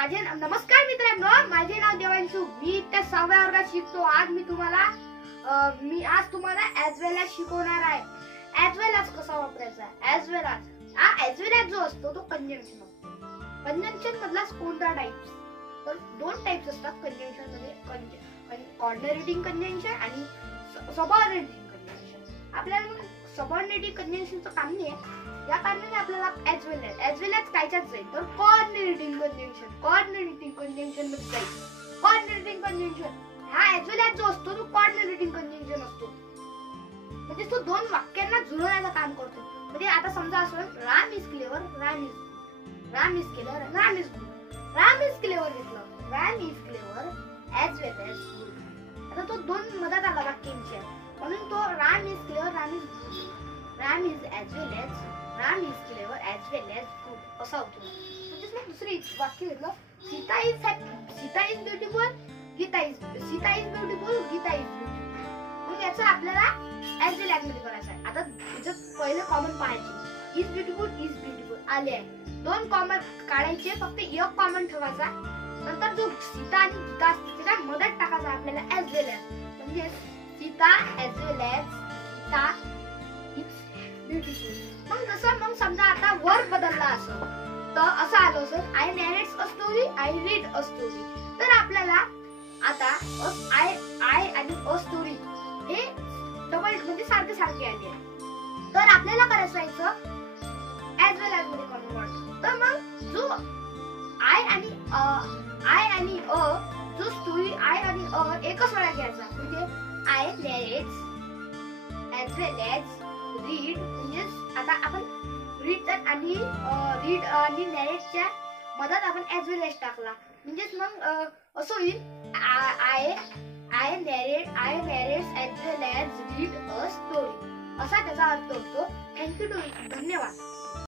नमस्कार मित्रांनो, माझे नाव देवांशू. मी इथे 6व्या वर्गात शिकतो. आज मी तुम्हाला ऍज वेल एज शिकवणार आहे. ऍज वेल एज कसा वापरायचा. ऍज वेल एज जो असतो तो कंजंक्शन असतो. कंजंक्शन मधला कोणता टाइप्स, तर दोन टाइप्स असतात कंजंक्शन मध्ये, कॉर्डिनेटिंग कंजंक्शन आणि सबऑर्डिनेटिंग कंजंक्शन. आपल्याला सबऑर्डिनेटिंग कंजंक्शनचं काम नाही आहे, या कारणाने आपल्याला ऍज वेल एज कायच्याच जाईल, तर कॉर्डिनेटिंग कंजंक्शन मध्ये जाईल. कॉर्डिनेटिंग कंजंक्शन हा ऍज वेल एज जो असतो तो कॉर्डिनेटिंग कंजंक्शन असतो. म्हणजे तो दोन वाक्यांना जुळवण्याचं काम करतो. म्हणजे आता समजा असं, Ram is clever, Ram is good, Ram is clever, Ram is good, Ram is clever घेतलं, Ram is clever as well as good. आता तो दोन मधात आला वाक्यांच्या, म्हणून तो Ram is clever, Ram is good, Ram is as well as, Ram is clever as well as good असा होतो. म्हणजेच मग दुसरे वाक्य घेतलं, Sita is beautiful, Gita is beautiful, Gita is beautiful. मग याचं आपल्याला ऍज वेल एज मध्ये करायचं आहे. आता याच्यात पहिले कॉमन पाहायचे, इज ब्युटिफुल आले आहे. दोन कॉमन काढायचे, फक्त एक कॉमन ठेवायचा. नंतर जो सीता आणि गीता असते त्याच्या मदत टाकायचा आपल्याला ऍज वेल एज. म्हणजे Sita as well as Gita is beautiful. मग समजा आता वर्ब बदलला असं, तर असं आलं असं, I narrates a story, I read a story. तर आपल्याला आता आय आणि अ स्टोरी हे डबल म्हणजे सारखे आले आहे. तर आपल्याला करायचं ऍज वेल एज मध्ये कन्वर्ट. तर मग जो आय आणि अ जो स्टोरी आय आणि अ एकच वेळा घ्यायचा. म्हणजे I narrates as well as read. म्हणजे आता आपण रीड आणि नॅरेटच्या मधात आपण ऍज वेल एज टाकला. म्हणजेच मग असं होईल, I narrates as well as read a story असा त्याचा अर्थ होतो. थँक्यू, धन्यवाद.